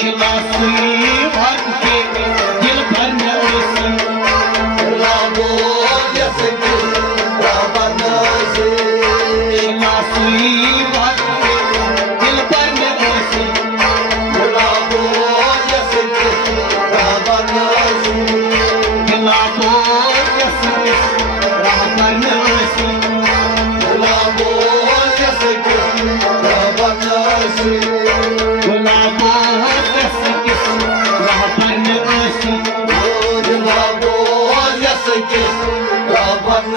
Shila सुई भाग के दिल भर में उसी लागो जैसे कि रावण से शिला सुई भाग के दिल भर में उसी लागो जैसे कि रावण से लागो जैसे रावण में उसी लागो जैसे कि रावण से लागो जैसे रावण में उसी लागो जैसे कि रावण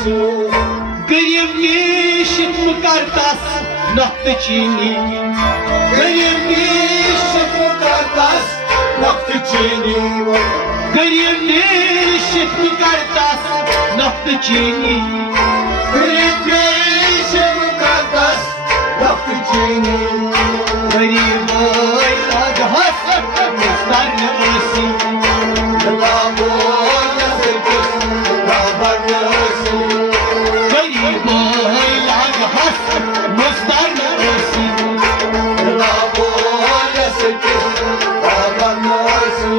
से गरीब की शिकम करतास नक्त चीनी गरीब की शिकम करतास नक्त चीनी गरीब की शिकम करतास नक्त चीनी गरीब की शिकम करतास नक्त चीनी गरीब लाग हस मस्तर उसी लागो जैसे कि रावण से गरीब लाग हस मस्तर उसी लागो जैसे कि रावण से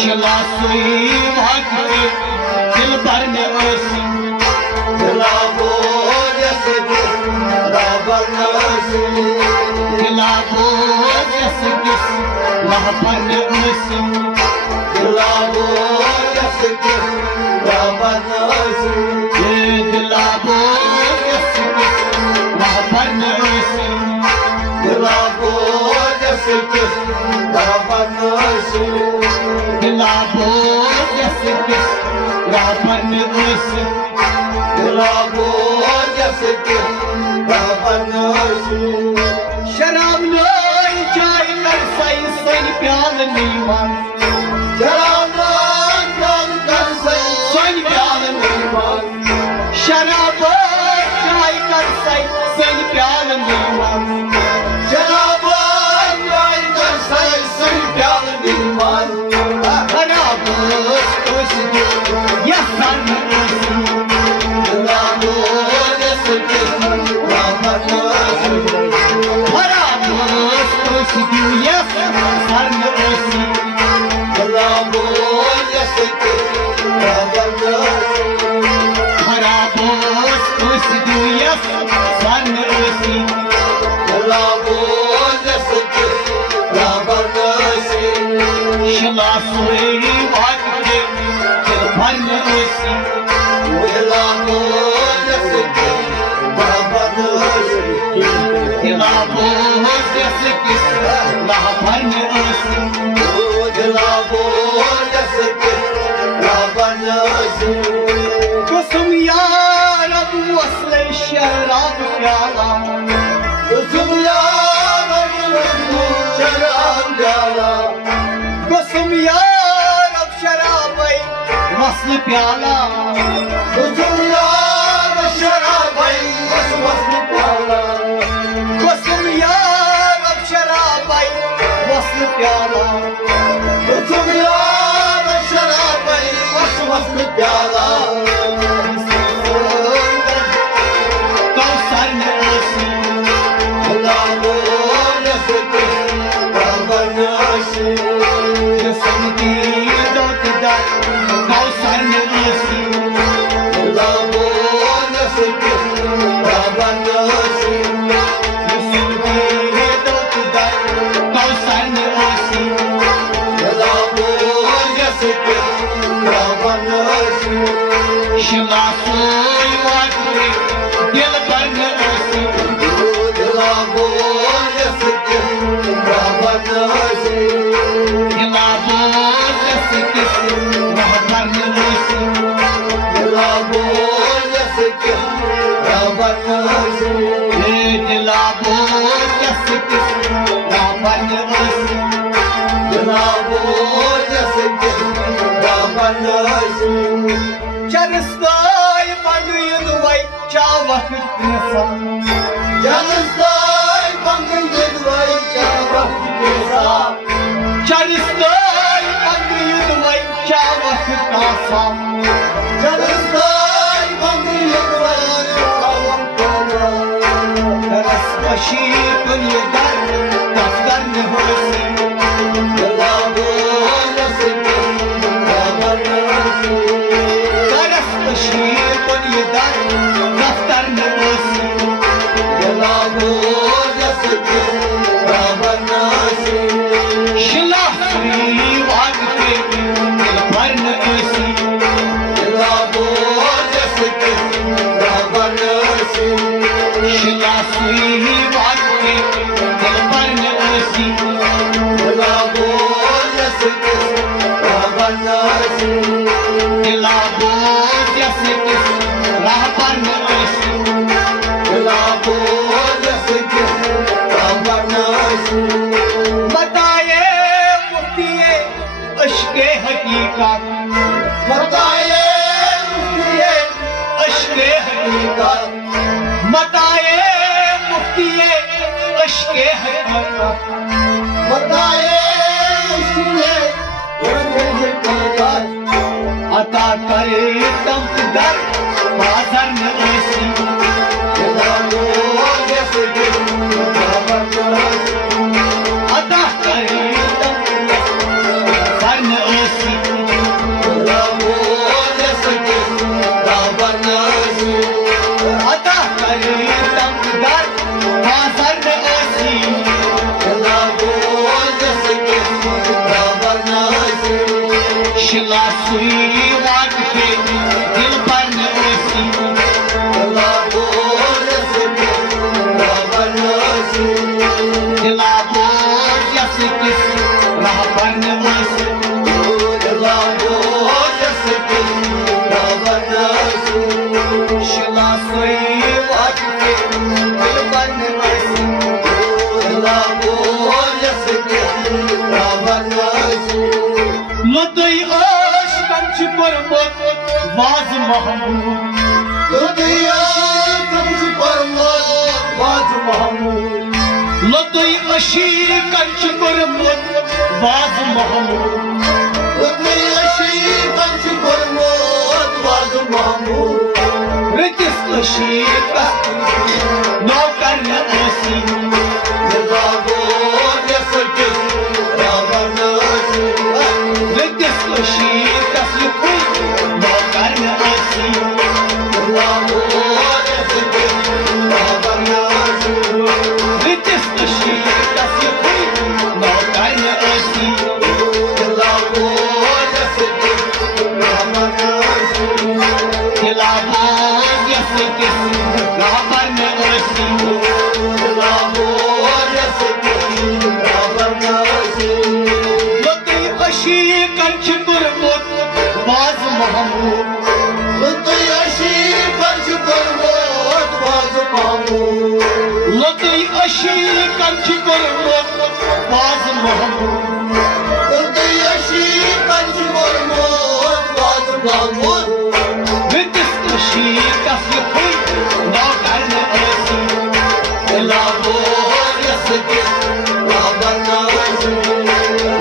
शिला सुई भाग के दिल भर में उसी लागो जैसे कि रावण से लागो जैसे वहाँ पर में उसी लागो जैसे कि रावण से लागो जैसे वहाँ पर में उसी लागो जैसे कि रावण से लागो जैसे वहाँ पर में उसी लागो जैसे कि रावण से शराब नई चाय कर सही सही प्याल नीमन शराब कर सही प्याल नीमन शराब चाय कर सही प्याल नीमन शराब कर सही प्याल नीमन खराब उसी ये सन उसी लागो जैसे कि रावण से खराब उसी ये सन उसी लागो जैसे कि रावण से खराब उसी ये सन उसी लागो जैसे कि रावण से शिला सुई भाग के दिल भर में उसी लागो जैसे कि रावण से लागो जैसे वहाँ पर में उसी लागो जैसे कि रावण से कसम यार अब वसले शराब प्याला तुम यार शराब प्याला कसम यार अब शराब वसल प्याला तुम यार शराब वसल प्याला कसम यार अब शराब वसल प्याला तुम यार शराब वसल प्याला कौसर में उसी लागो जैसे कि रावण से जिस्म की दौलतदार कौसर में उसी लागो जैसे कि रावण से जिस्म की दौलतदार कौसर में उसी लागो जैसे कि रावण से शिला सुई भाग के दिल भर में उसी लागो जैसे कि रावण से लागो जैसे वहाँ पर में उसी लागो जैसे कि रावण से लागो जैसे वहाँ पर में उसी लागो जैसे कि रावण से चरस्ताय पंडित दुआई चावक नसा जलस्ताय पंडित दुआई चावक के साथ चरस्ताय पंडित दुआई चावक नसा जलस्ताय पंडित दुआई चावक के साथ तरस बशी दुनिया दर दफ्तर में होसी हकीकत बताए मुफ्तिए अश्के हकीकत बताए मुफ्तिए अश्के हकीकत बताए मुफ्तिए हकीकत अता करे तम दर बाजार में ऐसी अता करे तम बाजार में ऐसी अता करे तम दर बाजार में ऐसी शिला सुई वाट के दिल पर न ऐसी दिला बोझ जैसे किस राह पर न ऐसी शिला सुई वाट के दिल पर न ऐसी लुतई आशिकन छ कोरमत वाज महमूद लुतई आशिकन छ कोरमत वाज महमूद रितिस अशीकत नौकर न ऐसी रितिस अशीकत युकुई नौकर न ऐसी रितिस अशीकत युकुई नौकर न ऐसी दिला बोझ जैसे किस राह पर न ऐसी लुतई अशीकन छ कोरमत वाज महमूद लुतई अशीकन छ कोरमत वाज महमूद रितिस अशीकत युकुई नौकर न ऐसी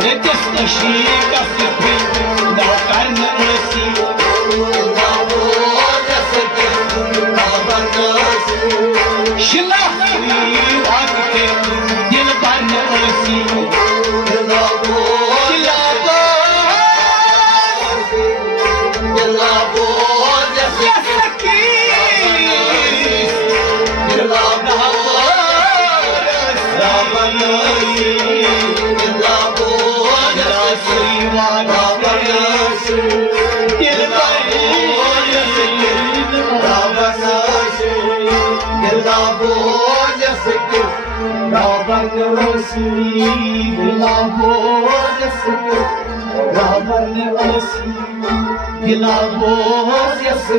रितिस अशीकत युकुई नौकर न ऐसी शिला सुई वाट के दिल पर न ऐसी शिला बोझ जैसे दिला बोझ जैसे